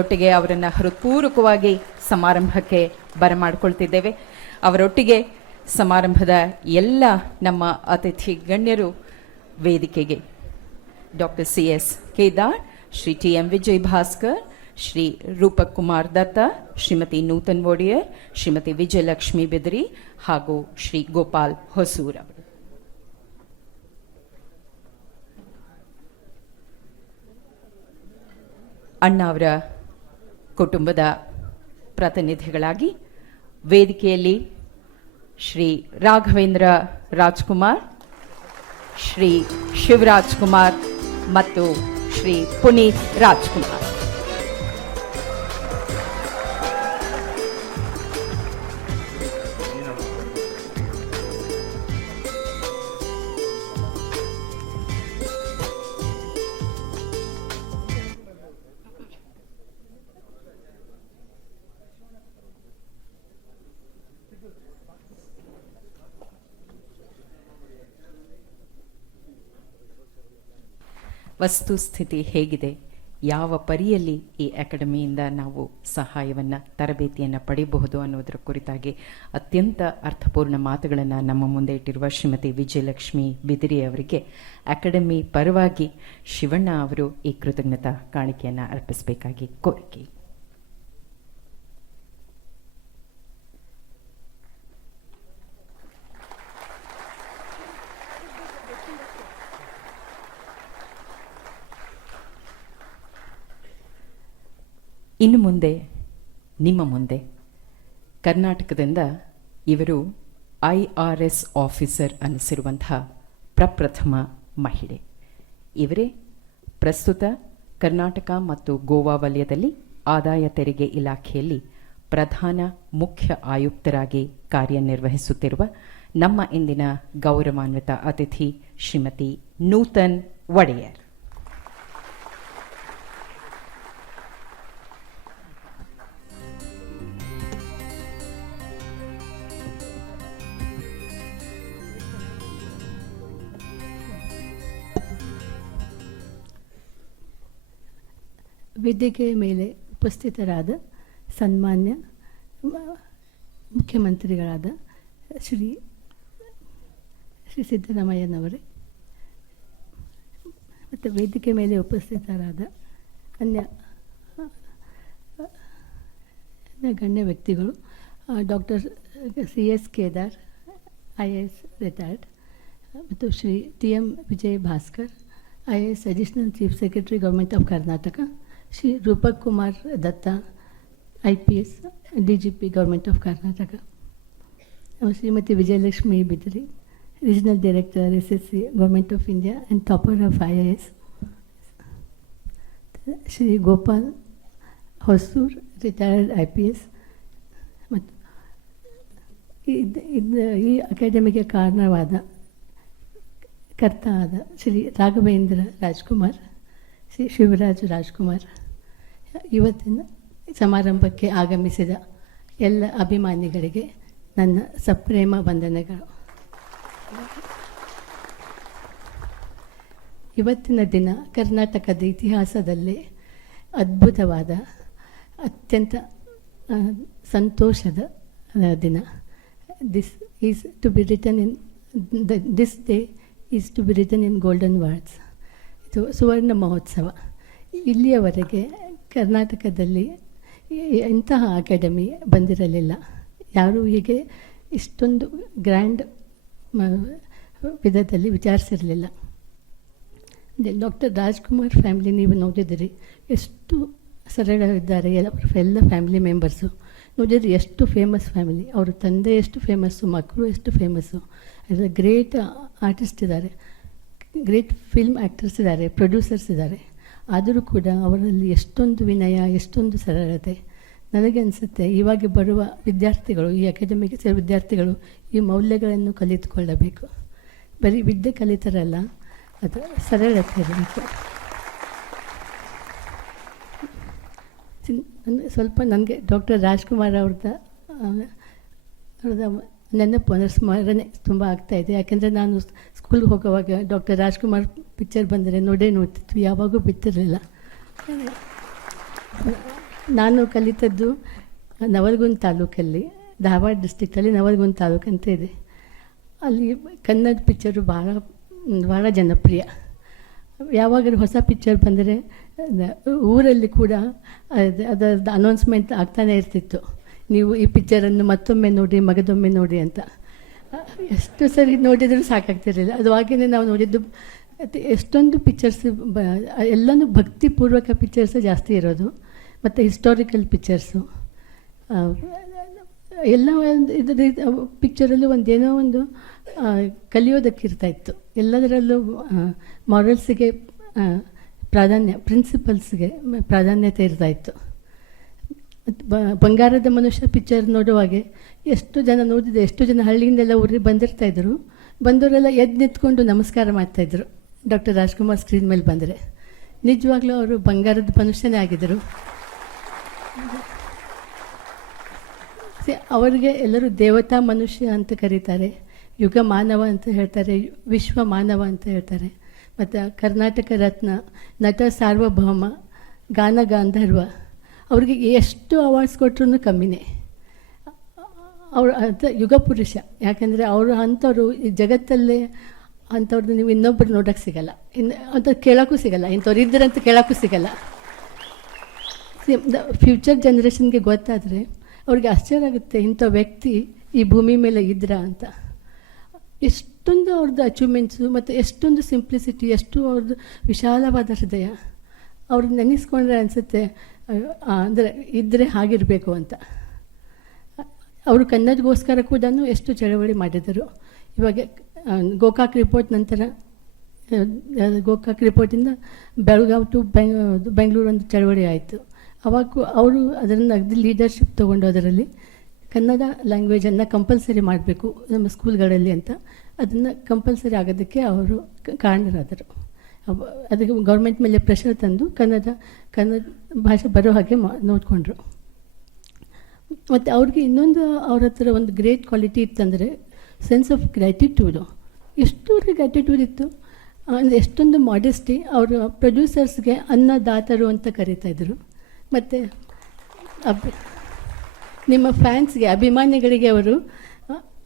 ಪ್ರೀತಿಯೊಟ್ಟಿಗೆ ಅವರನ್ನು ಹೃತ್ಪೂರ್ವಕವಾಗಿ ಸಮಾರಂಭಕ್ಕೆ ಬರಮಾಡಿಕೊಳ್ತಿದ್ದೇವೆ. ಅವರೊಟ್ಟಿಗೆ ಸಮಾರಂಭದ ಎಲ್ಲ ನಮ್ಮ ಅತಿಥಿ ಗಣ್ಯರು ವೇದಿಕೆಗೆ doctor CS Kedar, Shri TM Vijay Bhaskar, Shri Rupak Kumar Datta, Shrimati Nutan Odeyar, Shrimati Vijayalakshmi Bidari ಹಾಗೂ ಶ್ರೀ ಗೋಪಾಲ್ ಹೊಸೂರ್ ಅವರು. ಅಣ್ಣ ಅವರ ಕುಟುಂಬದ ಪ್ರತಿನಿಧಿಗಳಾಗಿ ವೇದಿಕೆಯಲ್ಲಿ ಶ್ರೀ ರಾಘವೇಂದ್ರ ರಾಜ್ಕುಮಾರ್, ಶ್ರೀ ಶಿವರಾಜ್ ಕುಮಾರ್ ಮತ್ತು ಶ್ರೀ ಪುನೀತ್ ರಾಜ್ಕುಮಾರ್. ವಸ್ತುಸ್ಥಿತಿ ಹೇಗಿದೆ, ಯಾವ ಪರಿಯಲ್ಲಿ ಈ ಅಕಾಡೆಮಿಯಿಂದ ನಾವು ಸಹಾಯವನ್ನು ತರಬೇತಿಯನ್ನು ಪಡೆಯಬಹುದು ಅನ್ನೋದರ ಕುರಿತಾಗಿ ಅತ್ಯಂತ ಅರ್ಥಪೂರ್ಣ ಮಾತುಗಳನ್ನು ನಮ್ಮ ಮುಂದೆ ಇಟ್ಟಿರುವ ಶ್ರೀಮತಿ ವಿಜಯಲಕ್ಷ್ಮಿ ಬಿದಿರಿ ಅವರಿಗೆ ಅಕಾಡೆಮಿ ಪರವಾಗಿ ಶಿವಣ್ಣ ಅವರು ಈ ಕೃತಜ್ಞತಾ ಕಾಣಿಕೆಯನ್ನು ಅರ್ಪಿಸಬೇಕಾಗಿ ಕೋರಿಕೆ. ಇನ್ನು ಮುಂದೆ ನಿಮ್ಮ ಮುಂದೆ ಕರ್ನಾಟಕದಿಂದ ಇವರು IRS ಆಫೀಸರ್ ಅನ್ನಿಸಿರುವಂತಹ ಪ್ರಪ್ರಥಮ ಮಹಿಳೆ. ಇವರೇ ಪ್ರಸ್ತುತ ಕರ್ನಾಟಕ ಮತ್ತು ಗೋವಾ ವಲಯದಲ್ಲಿ ಆದಾಯ ತೆರಿಗೆ ಇಲಾಖೆಯಲ್ಲಿ ಪ್ರಧಾನ ಮುಖ್ಯ ಆಯುಕ್ತರಾಗಿ ಕಾರ್ಯನಿರ್ವಹಿಸುತ್ತಿರುವ ನಮ್ಮ ಇಂದಿನ ಗೌರವಾನ್ವಿತ ಅತಿಥಿ ಶ್ರೀಮತಿ ನೂತನ್ ಒಡೆಯರ್. ವೇದಿಕೆಯ ಮೇಲೆ ಉಪಸ್ಥಿತರಾದ ಸನ್ಮಾನ್ಯ ಮುಖ್ಯಮಂತ್ರಿಗಳಾದ ಶ್ರೀ ಸಿದ್ದರಾಮಯ್ಯನವರೇ ಮತ್ತು ವೇದಿಕೆ ಮೇಲೆ ಉಪಸ್ಥಿತರಾದ ಅನ್ಯ ಗಣ್ಯ ವ್ಯಕ್ತಿಗಳು, doctor CS Kedar IAS retired ಮತ್ತು Shri TM Vijay Bhaskar IAS additional chief secretary government of Karnataka, Shri Rupak Kumar Datta IPS DGP government of Karnataka, Shrimati Vijayalakshmi Bidari regional director SSC government of India and topper of IAS, Shri Gopal Hosur retired IPS ಮತ್ತು ಈ ಅಕಾಡೆಮಿಗೆ ಕಾರಣವಾದ ಕರ್ತ ಆದ ಶ್ರೀ ರಾಘವೇಂದ್ರ ರಾಜ್ಕುಮಾರ್, ಶ್ರೀ ಶಿವರಾಜ್ ರಾಜ್ಕುಮಾರ್, ಇವತ್ತಿನ ಸಮಾರಂಭಕ್ಕೆ ಆಗಮಿಸಿದ ಎಲ್ಲ ಅಭಿಮಾನಿಗಳಿಗೆ ನನ್ನ ಸಪ್ರೇಮ ವಂದನೆಗಳು. ಇವತ್ತಿನ ದಿನ ಕರ್ನಾಟಕದ ಇತಿಹಾಸದಲ್ಲೇ ಅದ್ಭುತವಾದ ಅತ್ಯಂತ ಸಂತೋಷದ ದಿನ. This is to be written in this day is to be written in golden words. ಇದು ಸುವರ್ಣ ಮಹೋತ್ಸವ. ಇಲ್ಲಿಯವರೆಗೆ ಕರ್ನಾಟಕದಲ್ಲಿ ಇಂತಹ ಅಕಾಡೆಮಿ ಬಂದಿರಲಿಲ್ಲ. ಯಾರೂ ಹೀಗೆ ಇಷ್ಟೊಂದು ಗ್ರ್ಯಾಂಡ್ ವಿಧದಲ್ಲಿ ವಿಚಾರಿಸಿರಲಿಲ್ಲ. ಡಾಕ್ಟರ್ ರಾಜ್ಕುಮಾರ್ ಫ್ಯಾಮಿಲಿ ನೀವು ನೋಡಿದಿರಿ, ಎಷ್ಟು ಸರಳವಿದ್ದಾರೆ ಎಲ್ಲ ಫ್ಯಾಮಿಲಿ ಮೆಂಬರ್ಸು. ನೋಡಿದರೆ ಎಷ್ಟು ಫೇಮಸ್ ಫ್ಯಾಮಿಲಿ. ಅವರು ತಂದೆ ಎಷ್ಟು ಫೇಮಸ್ಸು, ಮಕ್ಕಳು ಎಷ್ಟು ಫೇಮಸ್ಸು. ಎಲ್ಲ ಗ್ರೇಟ್ ಆರ್ಟಿಸ್ಟ್ ಇದ್ದಾರೆ, ಗ್ರೇಟ್ ಫಿಲ್ಮ್ ಆ್ಯಕ್ಟರ್ಸ್ ಇದ್ದಾರೆ, ಪ್ರೊಡ್ಯೂಸರ್ಸ್ ಇದ್ದಾರೆ. ಆದರೂ ಕೂಡ ಅವರಲ್ಲಿ ಎಷ್ಟೊಂದು ವಿನಯ, ಎಷ್ಟೊಂದು ಸರಳತೆ. ನನಗೆ ಅನಿಸುತ್ತೆ ಇವಾಗ ಬರುವ ವಿದ್ಯಾರ್ಥಿಗಳು, ಈ ಅಕಾಡೆಮಿಗೆ ಸೇರುವ ವಿದ್ಯಾರ್ಥಿಗಳು ಈ ಮೌಲ್ಯಗಳನ್ನು ಕಲಿತುಕೊಳ್ಳಬೇಕು. ಬರೀ ವಿದ್ಯೆ ಕಲಿತಾರಲ್ಲ, ಅದು ಸರಳತೆ ಇರಬೇಕು. ಸ್ವಲ್ಪ ನನಗೆ ಡಾಕ್ಟರ್ ರಾಜ್ಕುಮಾರ್ ಅವ್ರದ್ದು ನೆನಪು ಅಂದರೆ ಸ್ಮರಣೆ ತುಂಬ ಆಗ್ತಾಯಿದೆ. ಯಾಕೆಂದರೆ ನಾನು ಸ್ಕೂಲ್ಗೆ ಹೋಗುವಾಗ ಡಾಕ್ಟರ್ ರಾಜ್ಕುಮಾರ್ ಪಿಕ್ಚರ್ ಬಂದರೆ ನೋಡ್ತಿತ್ತು, ಯಾವಾಗೂ ಬಿತ್ತಿರಲಿಲ್ಲ. ನಾನು ಕಲಿತದ್ದು ನವಲಗುಂದ ತಾಲೂಕಲ್ಲಿ, ಧಾರವಾಡ ಡಿಸ್ಟಿಕ್ಟಲ್ಲಿ ನವಲಗುಂದ ತಾಲೂಕು ಅಂತ ಇದೆ. ಅಲ್ಲಿ ಕನ್ನಡ ಪಿಕ್ಚರು ಭಾಳ ಜನಪ್ರಿಯ. ಯಾವಾಗಲೂ ಹೊಸ ಪಿಕ್ಚರ್ ಬಂದರೆ ಊರಲ್ಲಿ ಕೂಡ ಅದರದ್ದು ಅನೌನ್ಸ್ಮೆಂಟ್ ಆಗ್ತಾನೆ ಇರ್ತಿತ್ತು, ನೀವು ಈ ಪಿಕ್ಚರನ್ನು ಮತ್ತೊಮ್ಮೆ ನೋಡಿ, ಮಗದೊಮ್ಮೆ ನೋಡಿ ಅಂತ. ಎಷ್ಟು ಸರಿ ನೋಡಿದರೂ ಸಾಕಾಗ್ತಿರಲಿಲ್ಲ. ಅದು ಹಾಗೆಯೇ ನಾವು ನೋಡಿದ್ದು ಎಷ್ಟೊಂದು ಪಿಕ್ಚರ್ಸ್ ಎಲ್ಲನೂ ಭಕ್ತಿಪೂರ್ವಕ ಪಿಕ್ಚರ್ಸ್ ಜಾಸ್ತಿ ಇರೋದು, ಮತ್ತು ಹಿಸ್ಟಾರಿಕಲ್ ಪಿಕ್ಚರ್ಸು ಎಲ್ಲ. ಇದರ ಪಿಕ್ಚರಲ್ಲೂ ಒಂದೇನೋ ಒಂದು ಕಲಿಯೋದಕ್ಕಿರ್ತಾಯಿತ್ತು. ಎಲ್ಲದರಲ್ಲೂ ಮಾರಲ್ಸಿಗೆ ಪ್ರಾಧಾನ್ಯ, ಪ್ರಿನ್ಸಿಪಲ್ಸ್ಗೆ ಪ್ರಾಧಾನ್ಯತೆ ಇರ್ತಾಯಿತ್ತು. ಬಂಗಾರದ ಮನುಷ್ಯ ಪಿಕ್ಚರ್ ನೋಡುವಾಗೆ ಎಷ್ಟು ಜನ ನೋಡಿದೆ, ಎಷ್ಟು ಜನ ಹಳ್ಳಿಯಿಂದೆಲ್ಲ ಊರಿಗೆ ಬಂದಿರ್ತಾಯಿದ್ರು. ಬಂದವರೆಲ್ಲ ಎದ್ದು ನಿಂತ್ಕೊಂಡು ನಮಸ್ಕಾರ ಮಾಡ್ತಾಯಿದ್ರು ಡಾಕ್ಟರ್ ರಾಜ್ಕುಮಾರ್ ಸ್ಕ್ರೀನ್ ಮೇಲೆ ಬಂದರೆ. ನಿಜವಾಗ್ಲೂ ಅವರು ಬಂಗಾರದ ಮನುಷ್ಯನೇ ಆಗಿದ್ದರು. ಅವರಿಗೆ ಎಲ್ಲರೂ ದೇವತಾ ಮನುಷ್ಯ ಅಂತ ಕರೀತಾರೆ, ಯುಗ ಮಾನವ ಅಂತ ಹೇಳ್ತಾರೆ, ವಿಶ್ವ ಮಾನವ ಅಂತ ಹೇಳ್ತಾರೆ. ಮತ್ತು ಕರ್ನಾಟಕ ರತ್ನ, ನಟ ಸಾರ್ವಭೌಮ, ಗಾನ ಗಾಂಧರ್ವ, ಅವ್ರಿಗೆ ಎಷ್ಟು ಅವಾರ್ಡ್ಸ್ ಕೊಟ್ಟರು ಕಮ್ಮಿನೇ. ಅವರು ಅಂತ ಯುಗ ಪುರುಷ. ಯಾಕೆಂದರೆ ಅವರು ಅಂಥವ್ರು ಈ ಜಗತ್ತಲ್ಲೇ ಅಂಥವ್ರದ್ದು ನೀವು ಇನ್ನೊಬ್ಬರು ನೋಡೋಕ್ಕೆ ಸಿಗಲ್ಲ, ಅಂಥವ್ರು ಕೇಳೋಕ್ಕೂ ಸಿಗಲ್ಲ, ಇಂಥವ್ರು ಇದ್ದರಂತ ಕೇಳೋಕ್ಕೂ ಸಿಗಲ್ಲ. ಫ್ಯೂಚರ್ ಜನ್ರೇಷನ್ಗೆ ಗೊತ್ತಾದರೆ ಅವ್ರಿಗೆ ಆಶ್ಚರ್ಯ ಆಗುತ್ತೆ, ಇಂಥ ವ್ಯಕ್ತಿ ಈ ಭೂಮಿ ಮೇಲೆ ಇದ್ರ ಅಂತ. ಎಷ್ಟೊಂದು ಅವ್ರದ್ದು ಅಚೀವ್ಮೆಂಟ್ಸು, ಮತ್ತು ಎಷ್ಟೊಂದು ಸಿಂಪ್ಲಿಸಿಟಿ, ಎಷ್ಟು ಅವ್ರದ್ದು ವಿಶಾಲವಾದ ಹೃದಯ. ಅವ್ರನ್ನ ನೆನೆಸ್ಕೊಂಡ್ರೆ ಅನಿಸುತ್ತೆ ಅಂದರೆ ಇದ್ದರೆ ಹಾಗಿರಬೇಕು ಅಂತ. ಅವರು ಕನ್ನಡಗೋಸ್ಕರ ಕೂಡ ಎಷ್ಟು ಚಳವಳಿ ಮಾಡಿದರು. ಇವಾಗ ಗೋಕಾಕ್ ರಿಪೋರ್ಟ್ ನಂತರ, ಗೋಕಾಕ್ ರಿಪೋರ್ಟಿಂದ ಬೆಳಗಾವಿ ಟು ಬೆಂಗಳೂರು ಒಂದು ಚಳವಳಿ ಆಯಿತು. ಅವಾಗ ಅವರು ಅದನ್ನು ಅಗದಿ ಲೀಡರ್ಶಿಪ್ ತೊಗೊಂಡು ಅದರಲ್ಲಿ ಕನ್ನಡ ಲ್ಯಾಂಗ್ವೇಜನ್ನು ಕಂಪಲ್ಸರಿ ಮಾಡಬೇಕು ನಮ್ಮ ಸ್ಕೂಲ್ಗಳಲ್ಲಿ ಅಂತ, ಅದನ್ನು ಕಂಪಲ್ಸರಿ ಆಗೋದಕ್ಕೆ ಅವರು ಕಾರಣರಾದರು. ಅದಕ್ಕೆ ಗೌರ್ಮೆಂಟ್ ಮೇಲೆ ಪ್ರೆಷರ್ ತಂದು ಕನ್ನಡ ಭಾಷೆ ಬರೋ ಹಾಗೆ ನೋಡಿಕೊಂಡ್ರು. ಮತ್ತು ಅವ್ರಿಗೆ ಇನ್ನೊಂದು ಅವ್ರ ಹತ್ರ ಒಂದು ಗ್ರೇಟ್ ಕ್ವಾಲಿಟಿ ಇತ್ತಂದರೆ ಸೆನ್ಸ್ ಆಫ್ ಗ್ರ್ಯಾಟಿಟ್ಯೂಡು. ಎಷ್ಟು ಗ್ರ್ಯಾಟಿಟ್ಯೂಡ್ ಇತ್ತು ಅಂದರೆ ಎಷ್ಟೊಂದು ಮಾಡೆಸ್ಟಿ. ಅವರು ಪ್ರೊಡ್ಯೂಸರ್ಸ್ಗೆ ಅನ್ನದಾತರು ಅಂತ ಕರೀತಾಯಿದ್ರು. ಮತ್ತು ನಿಮ್ಮ ಫ್ಯಾನ್ಸ್ಗೆ, ಅಭಿಮಾನಿಗಳಿಗೆ ಅವರು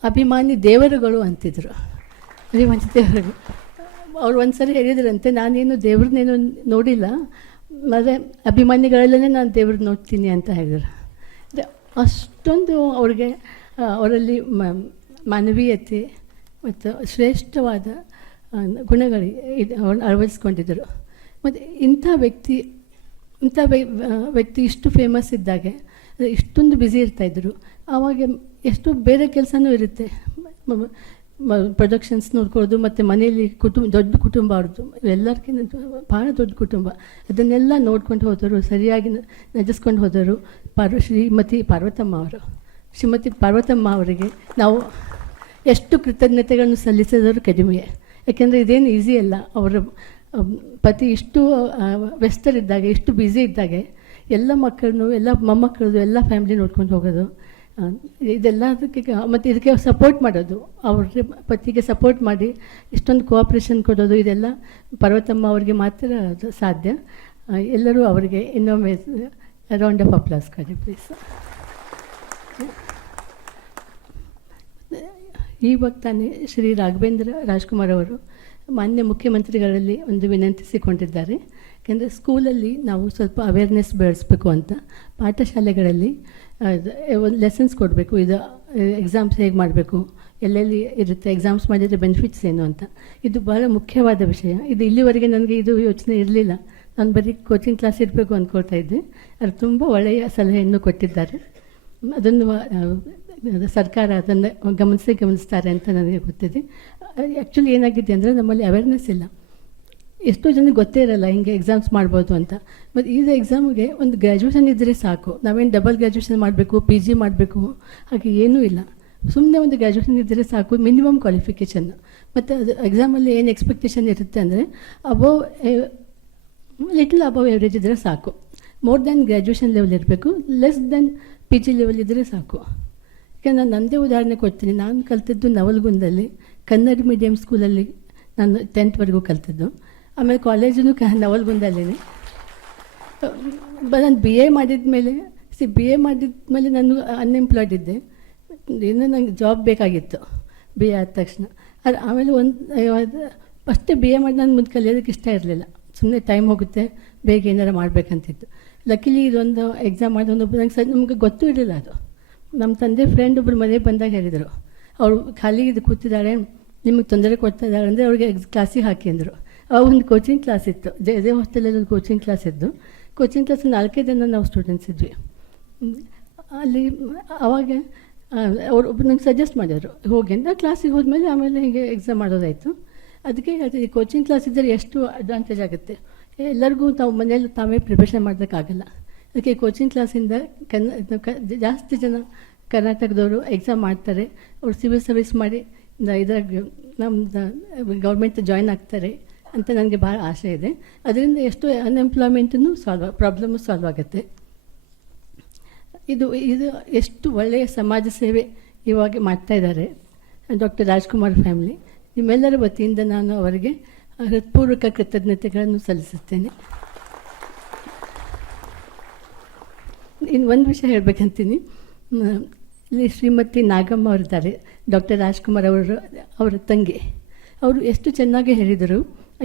ಅಭಿಮಾನಿ ದೇವರುಗಳು ಅಂತಿದ್ರು. ಅಭಿಮಾನಿ ದೇವರುಗಳು. ಅವ್ರು ಒಂದು ಸರಿ ಹೇಳಿದ್ರಂತೆ, ನಾನೇನು ದೇವ್ರನ್ನೇನು ನೋಡಿಲ್ಲ, ಆದರೆ ಅಭಿಮಾನಿಗಳಲ್ಲೇ ನಾನು ದೇವ್ರು ನೋಡ್ತೀನಿ ಅಂತ ಹೇಳಿದ್ರು. ಅಷ್ಟೊಂದು ಅವ್ರಿಗೆ ಅವರಲ್ಲಿ ಮಾನವೀಯತೆ ಮತ್ತು ಶ್ರೇಷ್ಠವಾದ ಗುಣಗಳು ಅವ್ರು ಅಳವಡಿಸ್ಕೊಂಡಿದ್ದರು. ಮತ್ತು ಇಂಥ ವ್ಯಕ್ತಿ ಇಷ್ಟು ಫೇಮಸ್ ಇದ್ದಾಗೆ ಇಷ್ಟೊಂದು ಬ್ಯುಸಿ ಇರ್ತಾಯಿದ್ರು. ಆವಾಗ ಎಷ್ಟೋ ಬೇರೆ ಕೆಲಸನೂ ಇರುತ್ತೆ, ಪ್ರೊಡಕ್ಷನ್ಸ್ ನೋಡ್ಕೊಳ್ಳೋದು, ಮತ್ತು ಮನೆಯಲ್ಲಿ ದೊಡ್ಡ ಕುಟುಂಬ ಅವ್ರದ್ದು, ಎಲ್ಲರಿಗಿಂತ ಭಾಳ ದೊಡ್ಡ ಕುಟುಂಬ. ಅದನ್ನೆಲ್ಲ ನೋಡ್ಕೊಂಡು ಹೋದರು, ಸರಿಯಾಗಿ ನಡೆಸ್ಕೊಂಡು ಹೋದರು. ಶ್ರೀಮತಿ ಪಾರ್ವತಮ್ಮ ಅವರಿಗೆ ನಾವು ಎಷ್ಟು ಕೃತಜ್ಞತೆಗಳನ್ನು ಸಲ್ಲಿಸಿದರೂ ಕಡಿಮೆಯೇ. ಯಾಕೆಂದರೆ ಇದೇನು ಈಸಿ ಅಲ್ಲ. ಅವರ ಪತಿ ಇಷ್ಟು ವ್ಯಸ್ತರಿದ್ದಾಗೆ, ಇಷ್ಟು ಬ್ಯುಸಿ ಇದ್ದಾಗೆ ಎಲ್ಲ ಮಕ್ಕಳನ್ನು, ಎಲ್ಲ ಮೊಮ್ಮಕ್ಕಳದು, ಎಲ್ಲ ಫ್ಯಾಮಿಲಿ ನೋಡ್ಕೊಂಡು ಹೋಗೋದು, ಇದೆಲ್ಲದಕ್ಕೆ ಮತ್ತು ಇದಕ್ಕೆ ಸಪೋರ್ಟ್ ಮಾಡೋದು, ಅವ್ರ ಪತಿಗೆ ಸಪೋರ್ಟ್ ಮಾಡಿ ಇಷ್ಟೊಂದು ಕೋಆಪ್ರೇಷನ್ ಕೊಡೋದು, ಇದೆಲ್ಲ ಪಾರ್ವತಮ್ಮ ಅವರಿಗೆ ಮಾತ್ರ ಸಾಧ್ಯ. ಎಲ್ಲರೂ ಅವರಿಗೆ ಇನ್ನೊಮ್ಮೆ ರೌಂಡ್ ಆಫ್ ಅಪ್ಲಾಸ್ ಕೊಡಿ ಪ್ಲೀಸ್. ಇವಾಗ ತಾನೇ ಶ್ರೀ ರಾಘವೇಂದ್ರ ರಾಜ್ಕುಮಾರ್ ಅವರು ಮಾನ್ಯ ಮುಖ್ಯಮಂತ್ರಿಗಳಲ್ಲಿ ಒಂದು ವಿನಂತಿಸಿಕೊಂಡಿದ್ದಾರೆ. ಯಾಕೆಂದರೆ ಸ್ಕೂಲಲ್ಲಿ ನಾವು ಸ್ವಲ್ಪ ಅವೇರ್ನೆಸ್ ಬೆಳೆಸಬೇಕು ಅಂತ, ಪಾಠಶಾಲೆಗಳಲ್ಲಿ ಒಂದು ಲೆಸನ್ಸ್ ಕೊಡಬೇಕು. ಇದು ಎಕ್ಸಾಮ್ಸ್ ಹೇಗೆ ಮಾಡಬೇಕು, ಎಲ್ಲೆಲ್ಲಿ ಇರುತ್ತೆ, ಎಕ್ಸಾಮ್ಸ್ ಮಾಡಿದರೆ ಬೆನಿಫಿಟ್ಸ್ ಏನು ಅಂತ. ಇದು ಭಾಳ ಮುಖ್ಯವಾದ ವಿಷಯ. ಇದು ಇಲ್ಲಿವರೆಗೆ ನನಗೆ ಇದು ಯೋಚನೆ ಇರಲಿಲ್ಲ. ನಾನು ಬರೀ ಕೋಚಿಂಗ್ ಕ್ಲಾಸ್ ಇರಬೇಕು ಅಂದ್ಕೊಳ್ತಾ ಇದ್ದೆ. ಅದು ತುಂಬ ಒಳ್ಳೆಯ ಸಲಹೆಯನ್ನು ಕೊಟ್ಟಿದ್ದಾರೆ. ಅದನ್ನು ಸರ್ಕಾರ ಅದನ್ನು ಗಮನಿಸ್ತಾರೆ ಅಂತ ನನಗೆ ಗೊತ್ತಿದೆ. ಆ್ಯಕ್ಚುಲಿ ಏನಾಗಿದೆ ಅಂದರೆ ನಮ್ಮಲ್ಲಿ ಅವೇರ್ನೆಸ್ ಇಲ್ಲ. ಎಷ್ಟೋ ಜನಕ್ಕೆ ಗೊತ್ತೇ ಇರಲ್ಲ ಹಿಂಗೆ ಎಕ್ಸಾಮ್ಸ್ ಮಾಡ್ಬೋದು ಅಂತ. ಮತ್ತು ಈಗ ಎಕ್ಸಾಮ್ಗೆ ಒಂದು ಗ್ರ್ಯಾಜುಯೇಷನ್ ಇದ್ದರೆ ಸಾಕು. ನಾವೇನು ಡಬಲ್ ಗ್ರ್ಯಾಜುಯೇಷನ್ ಮಾಡಬೇಕು, PG ಮಾಡಬೇಕು ಹಾಗೆ ಏನೂ ಇಲ್ಲ. ಸುಮ್ಮನೆ ಒಂದು ಗ್ರ್ಯಾಜುಯೇಷನ್ ಇದ್ದರೆ ಸಾಕು, ಮಿನಿಮಮ್ ಕ್ವಾಲಿಫಿಕೇಷನ್. ಮತ್ತು ಅದು ಎಕ್ಸಾಮಲ್ಲಿ ಏನು ಎಕ್ಸ್ಪೆಕ್ಟೇಷನ್ ಇರುತ್ತೆ ಅಂದರೆ ಲಿಟಲ್ ಅಬವ್ ಎವರೇಜ್ ಇದ್ದರೆ ಸಾಕು. ಮೋರ್ ದ್ಯಾನ್ ಗ್ರ್ಯಾಜುಯೇಷನ್ ಲೆವೆಲ್ ಇರಬೇಕು, ಲೆಸ್ ದ್ಯಾನ್ PG ಲೆವೆಲ್ ಇದ್ದರೆ ಸಾಕು. ಯಾಕೆ ನಾನು ನನ್ನದೇ ಉದಾಹರಣೆ ಕೊಡ್ತೀನಿ. ನಾನು ಕಲ್ತಿದ್ದು ನವಲಗುಂದಲ್ಲಿ ಕನ್ನಡ ಮೀಡಿಯಮ್ ಸ್ಕೂಲಲ್ಲಿ ನಾನು 10th ವರೆಗೂ ಕಲ್ತಿದ್ದು. ಆಮೇಲೆ ಕಾಲೇಜೂ ನವಲಗುಂದಲ್ಲೇ. ನಾನು BA ಮಾಡಿದ್ಮೇಲೆ BA ಮಾಡಿದ್ಮೇಲೆ ನಾನು ಅನ್ಎಂಪ್ಲಾಯ್ಡ್ ಇದ್ದೆ. ಇನ್ನೂ ನನಗೆ ಜಾಬ್ ಬೇಕಾಗಿತ್ತು BA ಆದ ತಕ್ಷಣ. ಅದು ಆಮೇಲೆ ಫಸ್ಟೇ BA ಮಾಡಿ ನಾನು ಮುಂದೆ ಕಲಿಯೋದಕ್ಕೆ ಇಷ್ಟ ಇರಲಿಲ್ಲ. ಸುಮ್ಮನೆ ಟೈಮ್ ಹೋಗುತ್ತೆ, ಬೇಗ ಏನಾರು ಮಾಡಬೇಕಂತಿತ್ತು. ಲಕ್ಕಿಲಿ ಇದೊಂದು ಎಕ್ಸಾಮ್ ಮಾಡಿದೊಂದು ನಮಗೆ ಗೊತ್ತೂ ಇರಲಿಲ್ಲ ಅದು. ನಮ್ಮ ತಂದೆ ಫ್ರೆಂಡ್ ಒಬ್ಬರು ಮನೆಗೆ ಬಂದಾಗ ಹೇಳಿದರು, ಅವರು ಖಾಲಿ ಇದು ಕೂತಿದ್ದಾಳೆ, ನಿಮಗೆ ತೊಂದರೆ ಕೊಡ್ತಾ ಇದ್ದಾಳೆ ಅಂದರೆ ಅವ್ರಿಗೆ ಕ್ಲಾಸಿಗೆ ಹಾಕಿ ಅಂದರು. ಅವಾಗ ಒಂದು ಕೋಚಿಂಗ್ ಕ್ಲಾಸ್ ಇತ್ತು, ಜಯದೇವ ಹಾಸ್ಟೆಲಲ್ಲಿ ಒಂದು ಕೋಚಿಂಗ್ ಕ್ಲಾಸ್ ಇದ್ದು. ಕೋಚಿಂಗ್ ಕ್ಲಾಸ್ 4 ಜನ ನಾವು ಸ್ಟೂಡೆಂಟ್ಸ್ ಇದ್ವಿ ಅಲ್ಲಿ. ಆವಾಗ ಅವರು ಒಬ್ಬರು ನಂಗೆ ಸಜೆಸ್ಟ್ ಮಾಡಿದರು, ಹೋಗಿ ಅಂತ. ಕ್ಲಾಸಿಗೆ ಹೋದ್ಮೇಲೆ ಆಮೇಲೆ ಹೀಗೆ ಎಕ್ಸಾಮ್ ಮಾಡೋದಾಯಿತು. ಅದಕ್ಕೆ ಈ ಕೋಚಿಂಗ್ ಕ್ಲಾಸ್ ಇದ್ದರೆ ಎಷ್ಟು ಅಡ್ವಾಂಟೇಜ್ ಆಗುತ್ತೆ. ಎಲ್ಲರಿಗೂ ತಾವು ಮನೇಲಿ ತಾವೇ ಪ್ರಿಪ್ರೇಷನ್ ಮಾಡೋದಕ್ಕಾಗಲ್ಲ. ಅದಕ್ಕೆ ಕೋಚಿಂಗ್ ಕ್ಲಾಸಿಂದ ಜಾಸ್ತಿ ಜನ ಕರ್ನಾಟಕದವರು ಎಕ್ಸಾಮ್ ಮಾಡ್ತಾರೆ. ಅವರು ಸಿವಿಲ್ ಸರ್ವಿಸ್ ಮಾಡಿ ಇದ್ರಾಗ ನಮ್ಮದು ಗೌರ್ಮೆಂಟ್ ಜಾಯ್ನ್ ಆಗ್ತಾರೆ ಅಂತ ನನಗೆ ಭಾಳ ಆಸೆ ಇದೆ. ಅದರಿಂದ ಎಷ್ಟು ಅನ್ಎಂಪ್ಲಾಯ್ಮೆಂಟನ್ನು ಪ್ರಾಬ್ಲಮ್ಮು ಸಾಲ್ವ್ ಆಗುತ್ತೆ. ಇದು ಎಷ್ಟು ಒಳ್ಳೆಯ ಸಮಾಜ ಸೇವೆ ಇವಾಗ ಮಾಡ್ತಾಯಿದ್ದಾರೆ ಡಾಕ್ಟರ್ ರಾಜ್ಕುಮಾರ್ ಫ್ಯಾಮಿಲಿ. ನಿಮ್ಮೆಲ್ಲರ ವತಿಯಿಂದ ನಾನು ಅವರಿಗೆ ಹೃತ್ಪೂರ್ವಕ ಕೃತಜ್ಞತೆಗಳನ್ನು ಸಲ್ಲಿಸುತ್ತೇನೆ. ಇನ್ನು ಒಂದು ವಿಷಯ ಹೇಳಬೇಕಂತೀನಿ. ಇಲ್ಲಿ ಶ್ರೀಮತಿ ನಾಗಮ್ಮ ಅವರಿದ್ದಾರೆ, ಡಾಕ್ಟರ್ ರಾಜ್ಕುಮಾರ್ ಅವರ ತಂಗಿ. ಅವರು ಎಷ್ಟು ಚೆನ್ನಾಗಿ ಹೇಳಿದರು.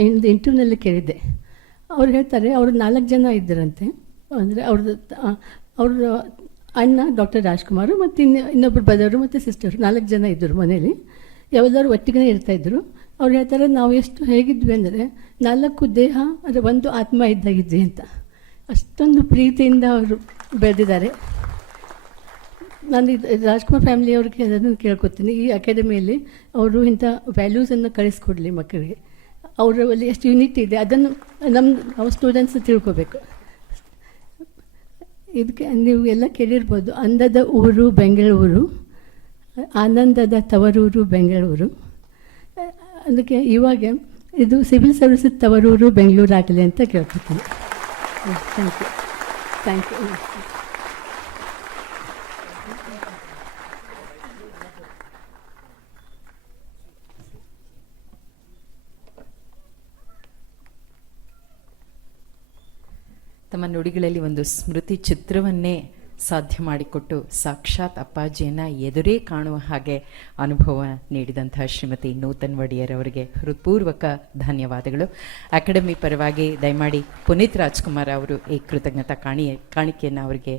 ಇನ್ನೊಂದು ಇಂಟರ್ವ್ಯೂನಲ್ಲಿ ಕೇಳಿದ್ದೆ. ಅವ್ರು ಹೇಳ್ತಾರೆ, ಅವರು 4 ಜನ ಇದ್ದರಂತೆ. ಅಂದರೆ ಅವ್ರ ಅಣ್ಣ ಡಾಕ್ಟರ್ ರಾಜ್ಕುಮಾರು ಮತ್ತು ಇನ್ನೊಬ್ಬರು ಬದವರು ಮತ್ತು ಸಿಸ್ಟರು, 4 ಜನ ಇದ್ದರು ಮನೇಲಿ. ಎಲ್ಲರೂ ಒಟ್ಟಿಗೆ ಇರ್ತಾಯಿದ್ರು. ಅವ್ರು ಹೇಳ್ತಾರೆ, ನಾವು ಎಷ್ಟು ಹೇಗಿದ್ವಿ ಅಂದರೆ 4 ದೇಹ ಅಂದರೆ ಒಂದು ಆತ್ಮ ಇದ್ದಾಗಿದ್ವಿ ಅಂತ. ಅಷ್ಟೊಂದು ಪ್ರೀತಿಯಿಂದ ಅವರು ಬೆಳೆದಿದ್ದಾರೆ. ನಾನು ರಾಜ್ಕುಮಾರ್ ಫ್ಯಾಮಿಲಿಯವ್ರಿಗೆ ಅದನ್ನು ಕೇಳ್ಕೊತೀನಿ, ಈ ಅಕಾಡೆಮಿಯಲ್ಲಿ ಅವರು ಇಂಥ ವ್ಯಾಲ್ಯೂಸನ್ನು ಕಳಿಸ್ಕೊಡ್ಲಿ ಮಕ್ಕಳಿಗೆ. ಅವರಲ್ಲಿ ಎಷ್ಟು ಯೂನಿಟಿ ಇದೆ ಅದನ್ನು ನಮ್ಮ ಸ್ಟೂಡೆಂಟ್ಸ್ ತಿಳ್ಕೊಬೇಕು. ಇದಕ್ಕೆ ನೀವು ಎಲ್ಲ ಕೇಳಿರ್ಬೋದು, ಅಂದದ ಊರು ಬೆಂಗಳೂರು, ಆನಂದದ ತವರೂರು ಬೆಂಗಳೂರು. ಅದಕ್ಕೆ ಇವಾಗ ಇದು ಸಿವಿಲ್ ಸರ್ವಿಸ್ ತವರೂರು ಬೆಂಗಳೂರು ಆಗಲಿ ಅಂತ ಕೇಳ್ಕೊತೀನಿ. Thank you. ತಮ್ಮ ನುಡಿಗಳಲ್ಲಿ ಒಂದು ಸ್ಮೃತಿ ಚಿತ್ರವನ್ನೇ ಸಾಧ್ಯ ಮಾಡಿಕೊಟ್ಟು ಸಾಕ್ಷಾತ್ ಅಪ್ಪಾಜಿಯನ್ನು ಎದುರೇ ಕಾಣುವ ಹಾಗೆ ಅನುಭವ ನೀಡಿದಂತಹ ಶ್ರೀಮತಿ ನೂತನ್ ಒಡೆಯರ್ ಅವರಿಗೆ ಹೃತ್ಪೂರ್ವಕ ಧನ್ಯವಾದಗಳು. ಅಕಾಡೆಮಿ ಪರವಾಗಿ ದಯಮಾಡಿ ಪುನೀತ್ ರಾಜ್ಕುಮಾರ್ ಅವರು ಈ ಕೃತಜ್ಞತಾ ಕಾಣಿಕೆಯನ್ನು ಅವರಿಗೆ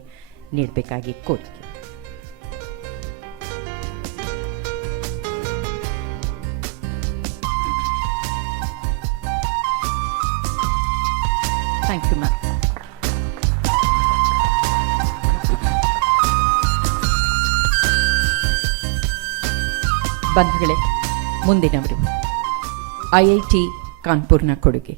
ನೀಡಬೇಕಾಗಿ ಕೋರಿಕೆ. Thank you ma'am. ಬಂಧುಗಳೇ, ಮುಂದಿನವರು IIT ಕಾನ್ಪುರ್ನ ಕೊಡುಗೆ.